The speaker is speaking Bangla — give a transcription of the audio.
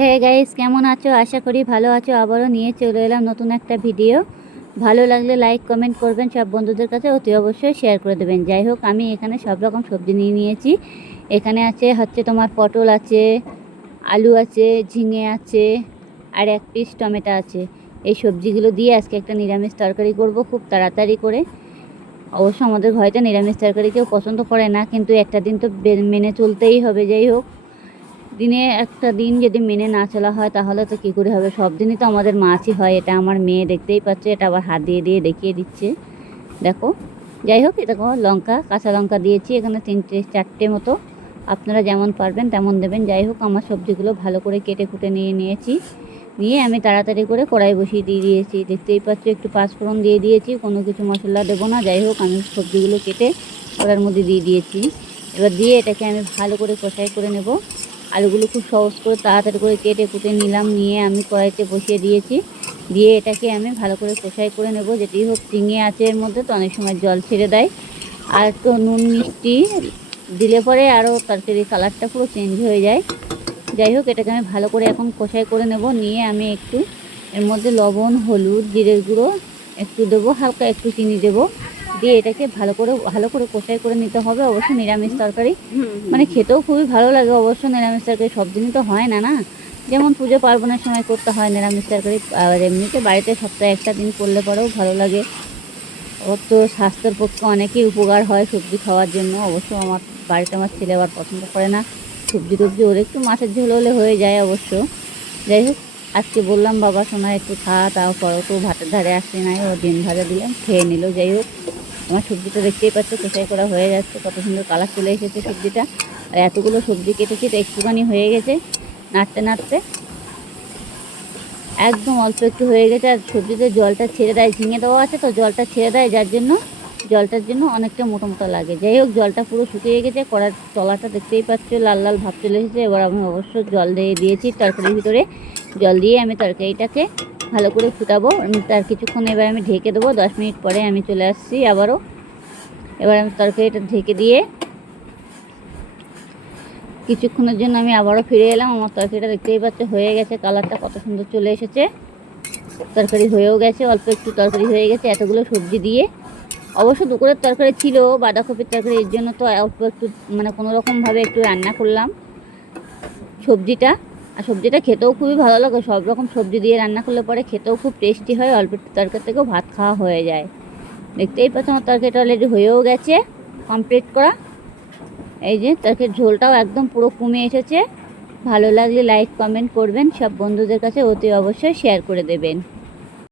হ্যাঁ গাইস কেমন আছো? আশা করি ভালো আছো। আবারও নিয়ে চলে এলাম নতুন একটা ভিডিও ভালো লাগলে লাইক কমেন্ট করবেন। সব বন্ধুদের কাছে অতি অবশ্যই শেয়ার করে দেবেন। যাই হোক, আমি এখানে সব রকম সবজি নিয়ে নিয়েছি। এখানে আছে হচ্ছে তোমার পটল আছে, আলু আছে, ঝিঙে আছে, আর এক পিস টমেটো আছে। এই সবজিগুলো দিয়ে আজকে একটা নিরামিষ তরকারি করব খুব তাড়াতাড়ি করে। অবশ্য আমাদের ঘরেতে নিরামিষ তরকারি কেউ পছন্দ করে না, কিন্তু একটা দিন তো মেনে চলতেই হবে। যাই হোক দিনে একটা দিন যদি মেনে না চলা হয়, তাহলে তো কী করে হবে? সব দিনই তো আমাদের মাছই হয়। এটা আমার মেয়ে দেখতেই পাচ্ছে, এটা আবার হাত দিয়ে দিয়ে দেখিয়ে দিচ্ছে। দেখো, যাই হোক এটা লঙ্কা, কাঁচা লঙ্কা দিয়েছি, এখানে তিনটে, চারটে মতো। আপনারা যেমন পারবেন তেমন দেবেন। যাই হোক, আমার সবজিগুলো ভালো করে কেটে কুটে নিয়ে নিয়েছি। নিয়ে আমি তাড়াতাড়ি করে কড়াই বসিয়ে দিয়ে দিয়েছি। দেখতেই পাচ্ছ, একটু পাঁচফোড়ন দিয়ে দিয়েছি, কোনো কিছু মশলা দেবো না। যাই হোক, আমি সবজিগুলো কেটে কড়ার মধ্যে দিয়ে দিয়েছি। এবার দিয়ে এটাকে আমি ভালো করে কষাই করে নেব। আলুগুলো খুব সহজ করে তাড়াতাড়ি করে কেটে কুটে নিলাম, নিয়ে আমি কড়াইতে বসিয়ে দিয়েছি। দিয়ে এটাকে আমি ভালো করে কষাই করে নেব। যেটি হোক চিঙে আছে এর মধ্যে, তো অনেক সময় জল ছেড়ে দেয়। আর একটু নুন, মিষ্টি দিলে পরে আরও তরকারির কালারটা পুরো চেঞ্জ হয়ে যায়। যাই হোক, এটাকে আমি ভালো করে এখন কষাই করে নেব। নিয়ে আমি একটু এর মধ্যে লবণ, হলুদ, জিরের গুঁড়ো একটু দেবো, হালকা একটু চিনি দেবো। দিয়ে এটাকে ভালো করে ভালো করে কষাই করে নিতে হবে। অবশ্য নিরামিষ তরকারি। মানে খেতেও খুবই ভালো লাগে অবশ্য নিরামিষ তরকারি। সব দিনই তো হয় না না? যেমন পুজো পার্বণের সময় করতে হয় নিরামিষ তরকারি। আর এমনিতে বাড়িতে সপ্তাহে একটা দিন করলে পরেও ভালো লাগে। ওর তো স্বাস্থ্যের পক্ষে অনেকই উপকার হয় সবজি খাওয়ার জন্য। অবশ্য আমার বাড়িতে আমার ছেলে আবার পছন্দ করে না। সবজি টবজি ওর একটু মাছের ঝোল হলে হয়ে যায় অবশ্য। যাই হোক আজকে বললাম বাবা সোনা একটু খা তাও করো তো ভাতের ধারে আসছে নাই। ও ডিম ভাজা দিলাম খেয়ে নিল। যাই হোক আমার সবজিটা দেখতেই পাচ্ছ, কোথায় করা হয়ে যাচ্ছে, কত সুন্দর কালার চলে এসেছে সবজিটা। আর এতগুলো সবজি কেটেছি তো একটুখানি হয়ে গেছে, নাড়তে নাড়তে। একদম অল্প একটু হয়ে গেছে, আর সবজিতে জলটা ছেড়ে দেয়, ঝিঙে দেওয়া আছে তো জলটা ছেড়ে দেয়, যার জন্য জলটার জন্য অনেকটা মোটা মোটা লাগে। যাই হোক, জলটা পুরো শুকিয়ে গেছে, কড়ার তলাটা দেখতেই পাচ্ছ, লাল লাল ভাব চলে এসেছে। এবার আমি অবশ্য জল দিয়ে দিয়েছি তরকারির ভিতরে। জল দিয়ে আমি তরকারিটাকে ভালো করে ফুটাবো। তার কিছুক্ষণ এবার আমি ঢেকে দেবো। দশ মিনিট পরে আমি চলে আসছি আবারও। এবার আমি তরকারিটা ঢেকে দিয়ে কিছুক্ষণের জন্য আমি আবারও ফিরে এলাম। আমার তরকারিটা দেখতেই পাচ্ছ, হয়ে গেছে। কালারটা কত সুন্দর চলে এসেছে। তরকারি হয়েও গেছে, অল্প একটু তরকারি হয়ে গেছে এতগুলো সবজি দিয়ে। অবশ্য দুপুরের তরকারি ছিল, বাঁধাকপির তরকারি, এর জন্য তো অল্প একটু মানে কোনো রকমভাবে একটু রান্না করলাম সবজিটা। আর সবজিটা খেতেও খুবই ভালো লাগে। সব রকম সবজি দিয়ে রান্না করলে পরে খেতেও খুব টেস্টি হয়, অল্প একটু তরকারি থেকেও ভাত খাওয়া হয়ে যায়। দেখতেই পাচ্ছ আমার তরকারিটা অলরেডি হয়েও গেছে কমপ্লিট করা। এই যে তরকারির ঝোলটাও একদম পুরো কমে এসেছে। ভালো লাগলে লাইক কমেন্ট করবেন। সব বন্ধুদের কাছে অতি অবশ্যই শেয়ার করে দেবেন।